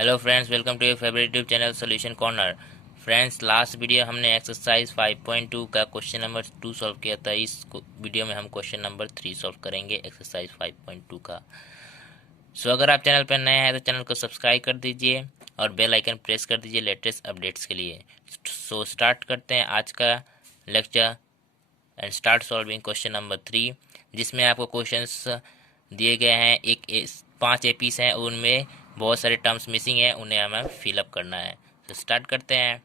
Hello friends, welcome to your favourite YouTube channel solution corner. Friends, last video हमने exercise 5.2 का question number 2 solve किया था। इस video में हम क्वेश्चन नंबर 3 सॉल्व करेंगे एक्सरसाइज 5.2 का। सो अगर आप चैनल पर नए हैं तो चैनल को सब्सक्राइब कर दीजिए और बेल आइकन प्रेस कर दीजिए लेटेस्ट अपडेट्स के लिए। सो स्टार्ट करते हैं आज का lecture and start solving question number 3, जिसमें आपको क्वेश्चंस दिए गए हैं। 5 एपीस हैं, उनमें बहुत सारे टर्म्स मिसिंग है, उन्हें हमें फिलअप करना है। तो स्टार्ट करते हैं।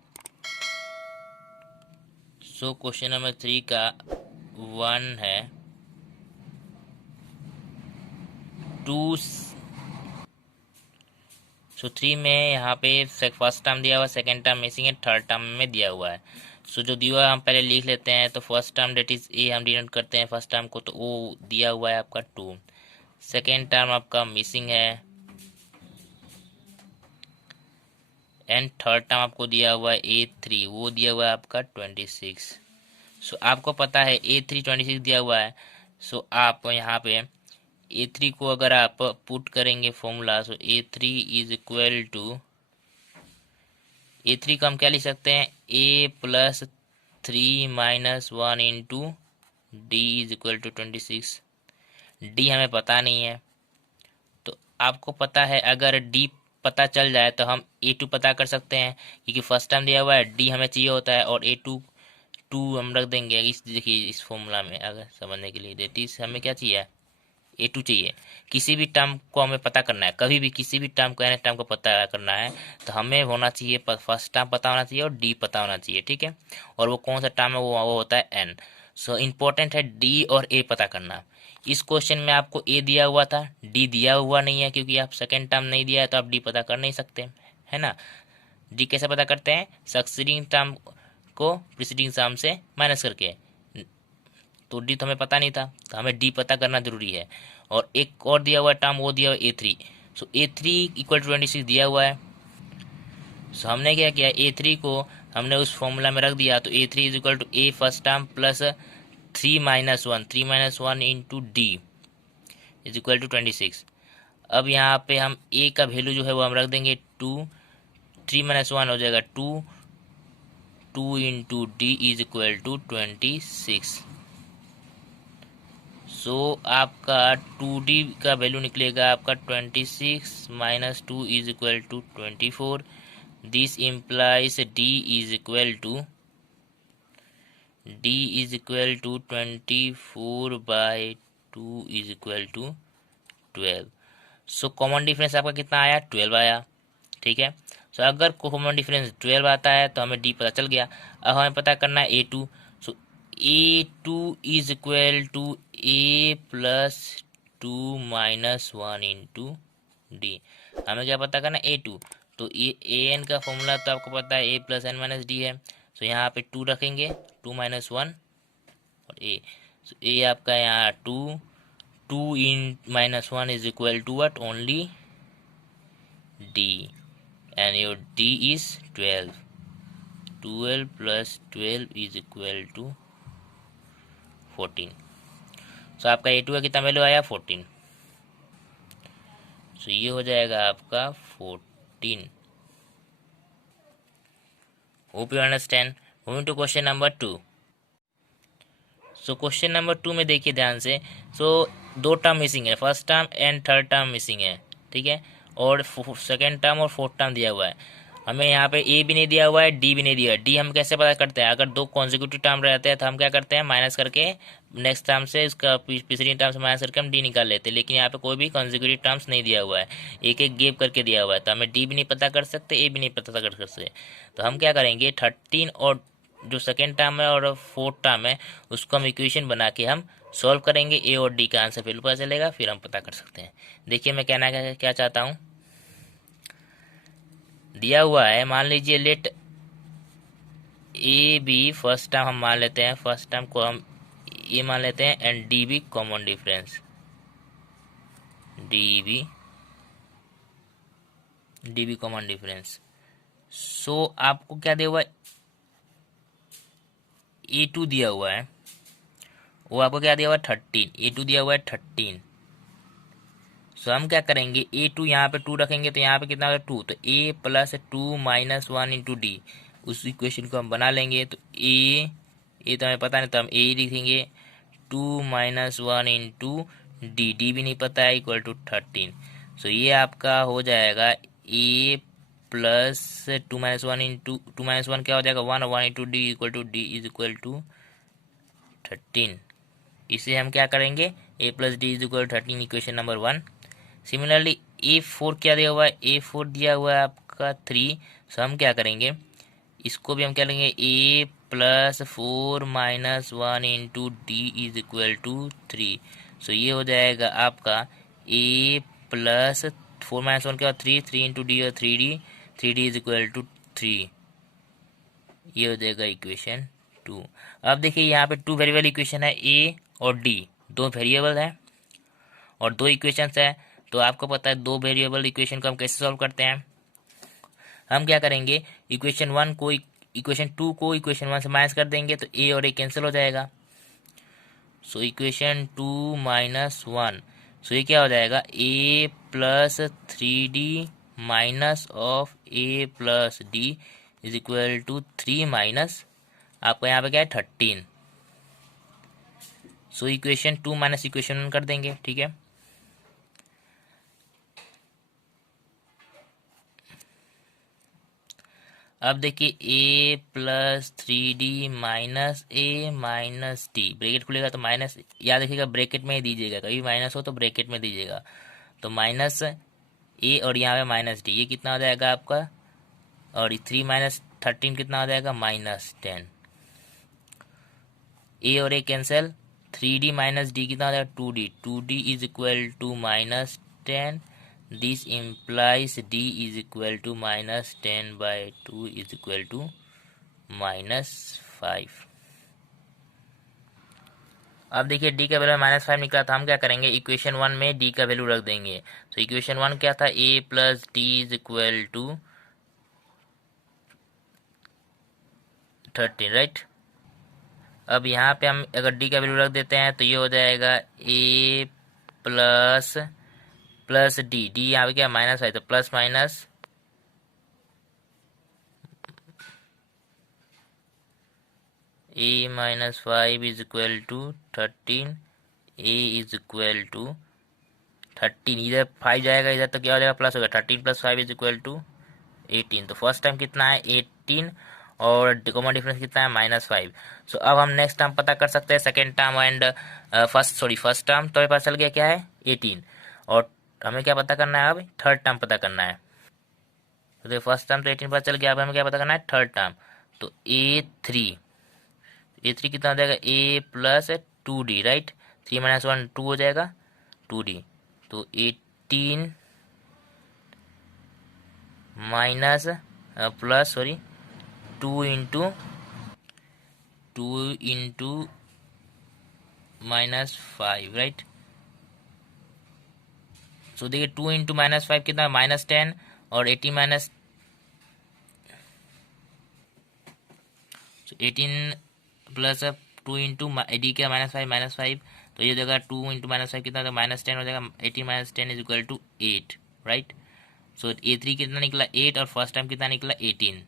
सो क्वेश्चन नंबर 3 का 1 है 2। सो 3 में यहाँ पे फर्स्ट टर्म दिया हुआ है, सेकेंड टर्म मिसिंग है, थर्ड टर्म में दिया हुआ है। सो जो दिया हुआ है हम पहले लिख लेते हैं। तो first term debt is a हम डिनोट करते हैं फर्स्ट टर्म को, तो वो दिया हुआ है आपका 2। सेकेंड टर्म आपका मिसिंग है एंड थर्ड टर्म आपको दिया हुआ है A3, वो दिया हुआ है आपका 26। सो आपको पता है A3 26 दिया हुआ है। सो आप यहाँ पे A3 को अगर आप पुट करेंगे formula, so A3 is equal to A3 को हम क्या लिख सकते हैं, A+3 - 1 into D is equal to 26। D हमें पता नहीं है, तो आपको पता है अगर D पता चल जाए तो हम A2 पता कर सकते हैं, क्योंकि फर्स्ट टाइम दिया हुआ है, D हमें चाहिए होता है और A2 हम रख देंगे। इस देखिए इस फॉर्मूला में अगर समझने के लिए देती हमें क्या चाहिए, A2 चाहिए। किसी भी टर्म को हमें पता करना है, कभी भी किसी भी टर्म को यानी टर्म को पता करना है तो हमें होना चाहिए फर्स्ट टर्म पता होना चाहिए और डी पता होना चाहिए, ठीक है। और वो कौन सा टर्म है, वो होता है एन। सो इम्पोर्टेंट है डी और ए पता करना। इस क्वेश्चन में आपको ए दिया हुआ था, डी दिया हुआ नहीं है, क्योंकि आप सेकेंड टर्म नहीं दिया है तो आप डी पता कर नहीं सकते, है ना। डी कैसे पता करते हैं, सक्सीडिंग टर्म को प्रीसीडिंग टर्म से माइनस करके। तो डी तो हमें पता नहीं था, तो हमें डी पता करना जरूरी है। और एक और दिया हुआ टर्म, वो दिया हुआ A3। So A3 equal to 26 दिया हुआ है। सो हमने क्या किया, A3 को हमने उस फॉर्मूला में रख दिया। तो A3 is equal to A first term plus 3 - 1 into D is equal to 26। अब यहाँ पे हम ए का वैल्यू जो है वो हम रख देंगे 2। 3 - 1 हो जाएगा 2। 2 into D is equal to 26। So आपका 2D का वैल्यू निकलेगा आपका 26 - 2 is equal to 24। This implies D is equal to 24/2 is equal to 12। So common difference आपका कितना आया, 12 आया, ठीक है। सो अगर कॉमन डिफरेंस 12 आता है तो हमें डी पता चल गया। अब हमें पता करना है A2। So A2 is equal to A+2 - 1 into D. हमें क्या पता करना है, A2। तो ए एन का फॉर्मूला तो आपको पता है A+n - D है। सो यहाँ पे 2 रखेंगे, 2 - 1 और ए। सो ए आपका यहाँ 2। 2 N -1 is equal to what, only D, and your D is 12. 12 plus 12 is equal to 14. सो आपका A2 का कितना वैल्यू आया, 14। सो ये हो जाएगा आपका 14। Hope you understand. Moving to question number 2। So question number 2 में देखिए ध्यान से। सो 2 टर्म मिसिंग है, first term and third term missing है, ठीक है। और सेकेंड टर्म और फोर्थ टर्म दिया हुआ है। हमें यहाँ पे ए भी नहीं दिया हुआ है, डी भी नहीं दिया है। डी हम कैसे पता करते हैं, अगर 2 कॉन्जिक्यूटिव टर्म रहते हैं तो हम क्या करते हैं, माइनस करके नेक्स्ट टर्म से इसका पिछली टर्म से माइनस करके हम डी निकाल लेते हैं। लेकिन यहाँ पे कोई भी कॉन्जिक्यूटिव टर्म्स नहीं दिया हुआ है, एक एक गैप करके दिया हुआ है, तो हमें डी भी नहीं पता कर सकते, ए भी नहीं पता कर सकते। तो हम क्या करेंगे, 13 और जो सेकेंड टर्म है और फोर्थ टर्म है उसको हम इक्वेशन बना के हम सॉल्व करेंगे। ए और डी का आंसर फिर पता चलेगा, फिर हम पता कर सकते हैं। देखिए मैं कहना क्या चाहता हूँ, दिया हुआ है, मान लीजिए let A B first term हम मान लेते हैं, फर्स्ट टर्म को हम ए मान लेते हैं and d be common difference, d be common difference. So आपको क्या दिया हुआ है, A2 दिया हुआ है, वो आपको क्या दिया हुआ है 13। A2 दिया हुआ है 13। सो हम क्या करेंगे, ए टू यहाँ पे 2 रखेंगे तो यहाँ पे कितना होगा 2, तो a plus 2 minus 1 into D, उस इक्वेशन को हम बना लेंगे। तो ए तो हमें पता नहीं तो हम ए ही लिखेंगे, 2 माइनस 1 इंटू डी, डी भी नहीं पता है, इक्वल टू 13। सो ये आपका हो जाएगा a plus 2 minus 1 into 2 minus 1 क्या हो जाएगा 1, और 1 into d equal to d is equal to 13। इसे हम क्या करेंगे, a plus D is equal 13, equation number 1। Similarly A4 क्या दिया हुआ है, A4 दिया हुआ है आपका 3। सो हम क्या करेंगे, इसको भी हम क्या लेंगे, a plus 4 minus 1 into D is equal to 3। So ये हो जाएगा आपका ए प्लस 4 माइनस 1 क्या 3, 3 इंटू डी और 3D इज इक्वल टू 3। ये हो जाएगा इक्वेशन 2। अब देखिए यहाँ पे 2 वेरिएबल इक्वेशन है, ए और डी 2 वेरिएबल है और 2 इक्वेशंस है। तो आपको पता है 2 वेरिएबल इक्वेशन को हम कैसे सॉल्व करते हैं। हम क्या करेंगे, इक्वेशन 1 को इक्वेशन 2 को इक्वेशन 1 से माइनस कर देंगे तो ए और ए कैंसिल हो जाएगा। सो इक्वेशन 2 माइनस 1, सो ये क्या हो जाएगा, a plus 3D minus of a plus D is equal to 3 minus आपका यहाँ पे क्या है 13। सो इक्वेशन 2 माइनस इक्वेशन 1 कर देंगे, ठीक है। अब देखिए ए plus 3D minus a minus D, bracket खुलेगा तो माइनस, याद रखिएगा ब्रैकेट में ही दीजिएगा, कभी माइनस हो तो ब्रैकेट में दीजिएगा। तो माइनस ए और यहाँ पे माइनस डी, ये कितना हो जाएगा आपका, और 3 माइनस 13 कितना हो जाएगा -10। ए और a cancel, 3D minus D कितना हो जाएगा 2D, 2D is equal to -10। This implies d is equal to -10/2 is equal to -5। अब देखिए d का वैल्यू -5 निकला था, हम क्या करेंगे, इक्वेशन 1 में d का वैल्यू रख देंगे। तो इक्वेशन 1 क्या था, a plus D is equal to 13, right. अब यहाँ पे हम अगर d का वैल्यू रख देते हैं तो ये हो जाएगा a प्लस डी, डी यहाँ पे क्या -5, तो plus minus a-5 is equal to 13, a is equal to 13, इधर 5 जाएगा इधर तो क्या हो जाएगा प्लस होगा, 13 प्लस 5 इज इक्वल टू 18। तो फर्स्ट टाइम कितना है 18 और कॉमन डिफरेंस कितना है -5। सो अब हम नेक्स्ट टर्म पता कर सकते हैं, second term and first term. तो पता चल गया क्या है 18, और हमें क्या पता करना है, अब थर्ड टर्म पता करना है। तो फर्स्ट टर्म तो 18 पता चल गया, अब हमें क्या पता करना है थर्ड टर्म। तो ए3 कितना हो जाएगा, a plus 2D, right. 3 minus 1 2 हो जाएगा 2D। तो 18 माइनस प्लस 2 इंटू -5, राइट। सो देखिए 2 इंटू -5 कितना -10, और 18 माइनस 18 प्लस 2 इंटू डी का -5, तो ये जगह 2 इंटू -5 कितना होगा -10 हो जाएगा। 18 minus 10 is equal to 8, right. So a3 कितना निकला 8, और फर्स्ट टर्म कितना निकला 18।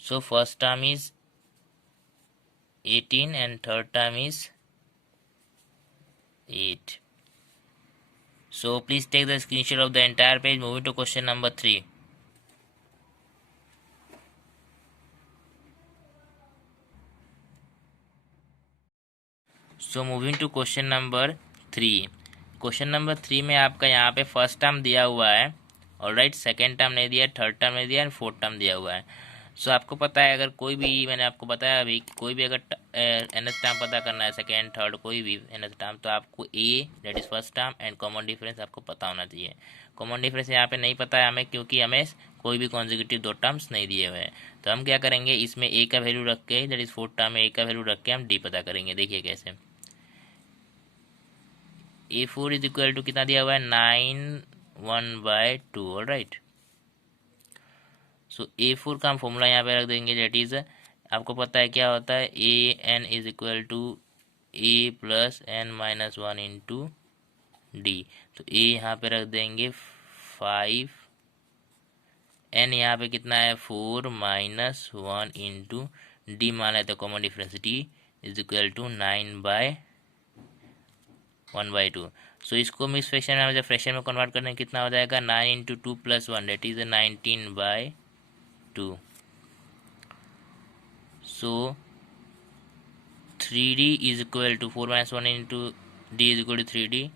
So first term is 18 and third term is 8। So please take the screenshot of the entire page. Moving to question number 3. So moving to question number 3. Question number 3 में आपका यहाँ पे first term दिया हुआ है, और राइट सेकेंड टर्म नहीं दिया, थर्ड टर्म नहीं दिया, एंड फोर्थ टर्म दिया हुआ है। सो आपको पता है अगर कोई भी, मैंने आपको बताया अभी, कोई भी अगर nth टर्म पता करना है, सेकेंड थर्ड कोई भी nth टर्म, तो आपको a that is first term and common difference आपको पता होना चाहिए। कॉमन डिफरेंस यहाँ पे नहीं पता है हमें, क्योंकि हमें कोई भी कॉन्जिक्यूटिव 2 टर्म्स नहीं दिए हुए हैं। तो हम क्या करेंगे, इसमें ए का वैल्यू रख के, दैट इज फोर्थ टर्म में ए का वैल्यू रख के हम डी पता करेंगे। देखिए कैसे, A4 इज इक्वल टू कितना दिया हुआ है 9/1/2, ऑल राइट। सो A4 का हम फॉर्मूला यहाँ पे रख देंगे, दैट इज आपको पता है क्या होता है, AN is equal to A plus N-1 into D. तो ए यहाँ पे रख देंगे 5, एन यहाँ पे कितना है 4 माइनस 1 इंटू डी माना है तो common difference D is equal to 9/1/2। So इसको मिक्स फ्रैक्शन में जब फ्रैक्शन में कन्वर्ट करने कितना हो जाएगा 9 into 2 plus 1 that is 19/2। So 3d is equal to 4 minus 1 into D is equal to 3d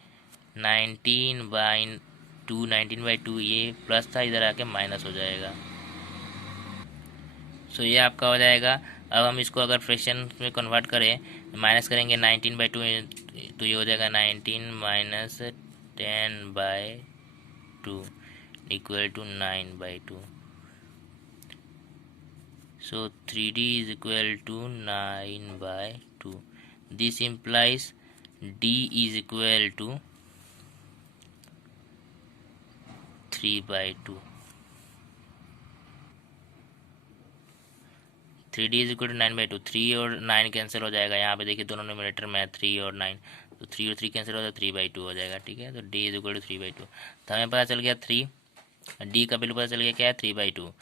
19/2 ये प्लस था इधर आके माइनस हो जाएगा। सो ये आपका हो जाएगा। अब हम इसको अगर फ्रैक्शन में कन्वर्ट करें माइनस करेंगे 19/2 तो ये हो जाएगा 19 minus 10/2 equal to 9/2। So 3d is equal to 9/2. This implies d is equal to 3/2. 3d is equal to 9/2। 3 और 9 कैंसिल हो जाएगा, यहाँ पे देखिए दोनों नोमिनेटर में 3 और 9, तो 3 और 3 कैंसिल हो जाएगा 3/2 हो जाएगा। ठीक है, तो d इज इक्वल टू 3/2। तो हमें पता चल गया 3, d का वैल्यू पता चल गया क्या है 3/2।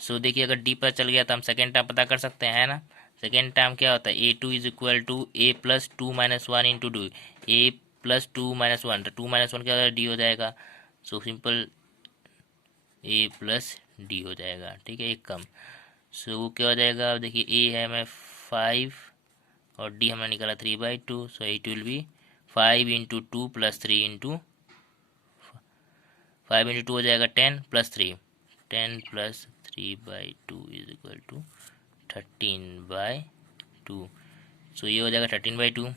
सो देखिए अगर डी पता चल गया तो हम सेकेंड टर्म पता कर सकते हैं ना। सेकेंड टर्म क्या होता है a2 is equal to a plus 2 minus 1 into D, a plus 2 minus 1, तो 2 माइनस 1 क्या होगा डी हो जाएगा। So simple a plus D हो जाएगा। ठीक है, एक कम। सो क्या हो जाएगा, अब देखिए a है हमें 5 और d हमने निकाला 3/2। So it will be 5 into 2 plus 3 into 5 into 2 हो जाएगा 10 plus 3, 10 plus 3/2 is equal to 13/2। So ये हो जाएगा 13/2।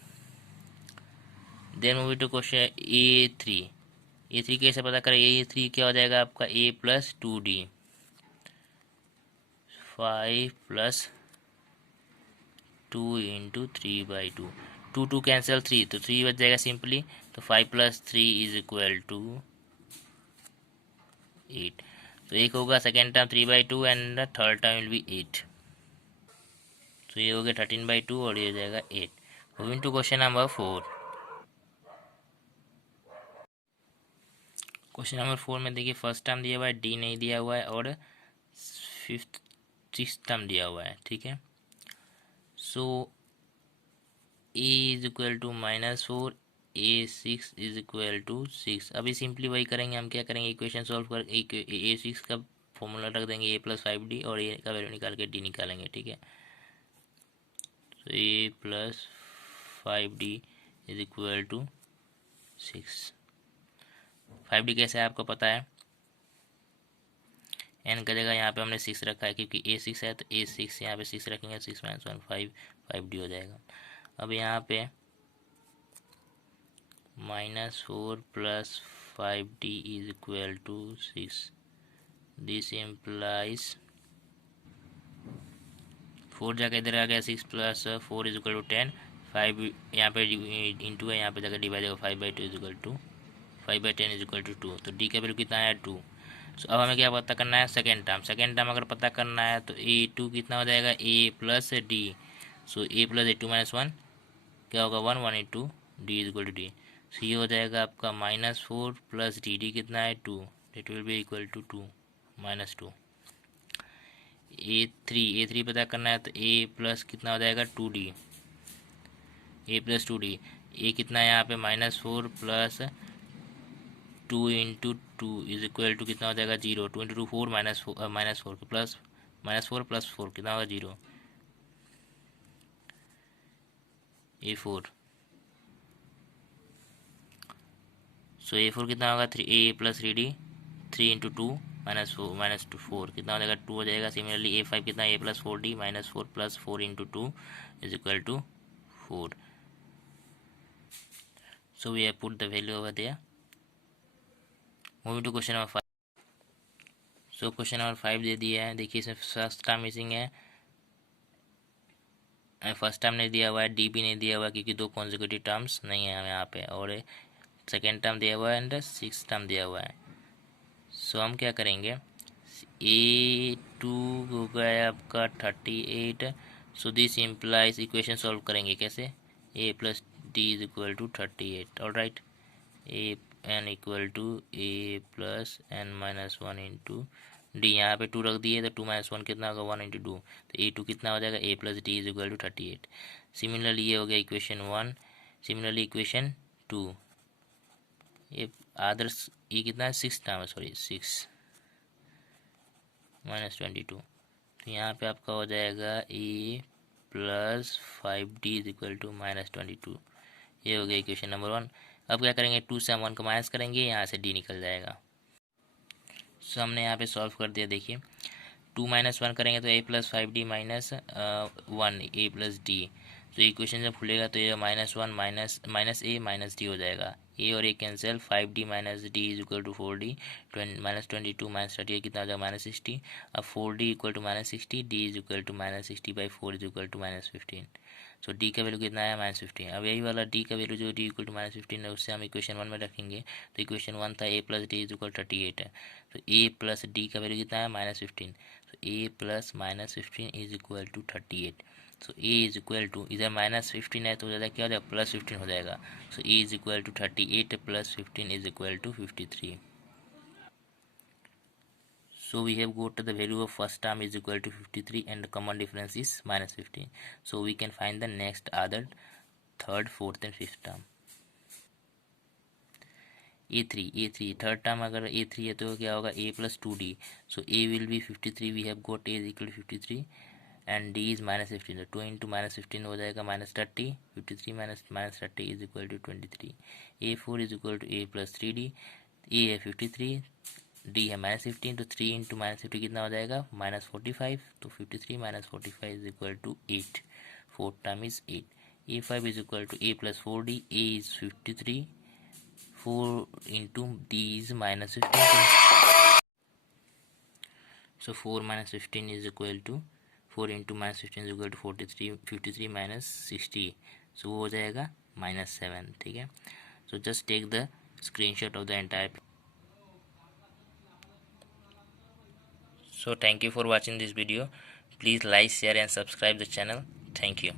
Then movie two question A3। A3 कैसे पता करें, A3 क्या हो जाएगा आपका a plus 2d 5 plus 2 into 3/2, 2 cancel 3 तो 3 बच जाएगा सिंपली, तो 5 प्लस 3 इज इक्वल टू 8। तो एक होगा second term 3/2 and third term will be 8। तो ये हो गया 13/2 और ये हो जाएगा 8। Moving to question number 4। Question number 4 में देखिए फर्स्ट टर्म दिया हुआ है, डी नहीं दिया हुआ है और फिफ्थ सिक्स टर्म दिया हुआ है। ठीक है, so a is equal to -4, a6 is equal to 6। अभी सिंपली वही करेंगे, हम क्या करेंगे इक्वेशन सॉल्व कर a6 का फॉर्मूला रख देंगे a प्लस 5d और a का वैल्यू निकाल के d निकालेंगे। ठीक है, तो a plus 5d is equal to 6। 5d कैसे है आपको पता है, n का जगह यहाँ पे हमने 6 रखा है क्योंकि a6 है, तो a6 यहाँ पे 6 रखेंगे, 6 माइनस 1 5d हो जाएगा। अब यहाँ पे -4 plus 5d is equal to 6। This implies 4 जगह इधर आ गया, 6 प्लस 4 इज इक्वल टू 10, 5 यहाँ पे इंटू है, यहाँ पे जगह डिवाइड होगा 5/2 is equal to 5/10 is equal to 2। तो डी का वैल्यू कितना है 2। सो अब हमें क्या पता करना है सेकेंड टर्म। सेकेंड टर्म अगर पता करना है तो a2 कितना हो जाएगा a plus d. So a plus a2 minus 1 क्या होगा 1, 1 into D is equal to d. So ये हो जाएगा आपका -4 प्लस डी कितना है 2, it will be equal to 2 -2। a3 पता करना है तो a प्लस कितना हो जाएगा 2d, a plus 2d। a कितना है यहाँ पे -4 plus 2 into 2 is equal to कितना हो जाएगा 0, 2 इंटू 2 4 -4 प्लस -4 प्लस 4 कितना होगा 0, a4। सो a4 कितना होगा 3 a प्लस 3d, 3 इंटू 2 -4 कितना हो जाएगा 2 हो जाएगा। सिमिलरली a5 कितना a plus 4d -4 plus 4 into 2 is equal to 4। So we have put the value over there. Moving to question number 5। So question number 5 दे दिया है, देखिए इसमें फर्स्ट टर्म मिसिंग है, फर्स्ट टर्म नहीं दिया हुआ है, डी भी नहीं दिया हुआ है क्योंकि 2 कॉन्जिक्यूटिव टर्म्स नहीं है यहाँ पे, और सेकेंड टर्म दिया हुआ है एंड सिक्स टर्म दिया हुआ है। सो हम क्या करेंगे a2 हो गया आपका 38। So this implies equation solve करेंगे कैसे, a plus D is equal to 38। All right, A N equal to A plus N minus one into D. यहाँ पे 2 रख दिए तो 2 माइनस वन कितना होगा 1 इंटू 2, तो A2 कितना हो जाएगा a plus D is equal to 38। Similarly ये हो गया इक्वेशन 1। सिमिलरली इक्वेशन 2, ये आदर्स ये कितना है 6 टाइम सॉरी 6 माइनस 22, तो यहाँ पे आपका हो जाएगा a plus 5D is equal to minus 22। ये हो गया इक्वेशन नंबर 1। अब क्या करेंगे 2 से हम 1 को माइनस करेंगे, यहाँ से D निकल जाएगा। सो हमने यहाँ पे सॉल्व कर दिया। देखिए 2 माइनस 1 करेंगे तो a plus 5D minus 1 a plus d. तो इक्वेशन जब खुलेगा तो ये minus 1 minus a minus d हो जाएगा। ए और a cancel, 5D minus d is equal to 4D, minus 22 minus 38 कितना हो जाएगा माइनस 60। अब 4D equal to minus 60, d is equal to minus 60 by 4 is equal to minus 15। So d का value कितना आया माइनस 15। अब यही वाला डी का वैल्यू जो डी इक्वल टू माइनस 15 है उससे हम इक्वेशन 1 में रखेंगे। तो इक्वेशन 1 था a plus D is equal 38 है, तो ए प्लस डी का वैल्यू कितना है माइनस 15। तो a plus minus 15 is equal to 38। So a is equal to इधर माइनस 15 है तो ज़्यादा क्या हो जाएगा प्लस 15 हो जाएगा। So a is equal to 38 plus 15 is equal to 53। So we have got the value of first term is equal to 53 and the common difference is minus 15. So we can find the next other third, fourth and fifth term. A3 third term अगर A3 है तो क्या होगा a plus 2D. So a will be 53, we have got a is equal to 53 and d is minus 15. So 2 into minus 15 हो जाएगा minus 30, 53 minus 30 is equal to 23. A4 is equal to a plus 3D. a है 53, D है minus 15, तो 3 into minus 50 कितना हो जाएगा minus 45, तो 53 minus 45 is equal to 8। Fourth term is 8। A5 is equal to a plus 4D, a is 53, 4 into d is minus 15, so 4 minus 15 is equal to 4 into minus 15 is equal to 43, 53 minus 60, so वो हो जाएगा minus 7। ठीक है, so just take the screenshot of the entire. So thank you for watching this video. Please like, share and subscribe the channel. Thank you.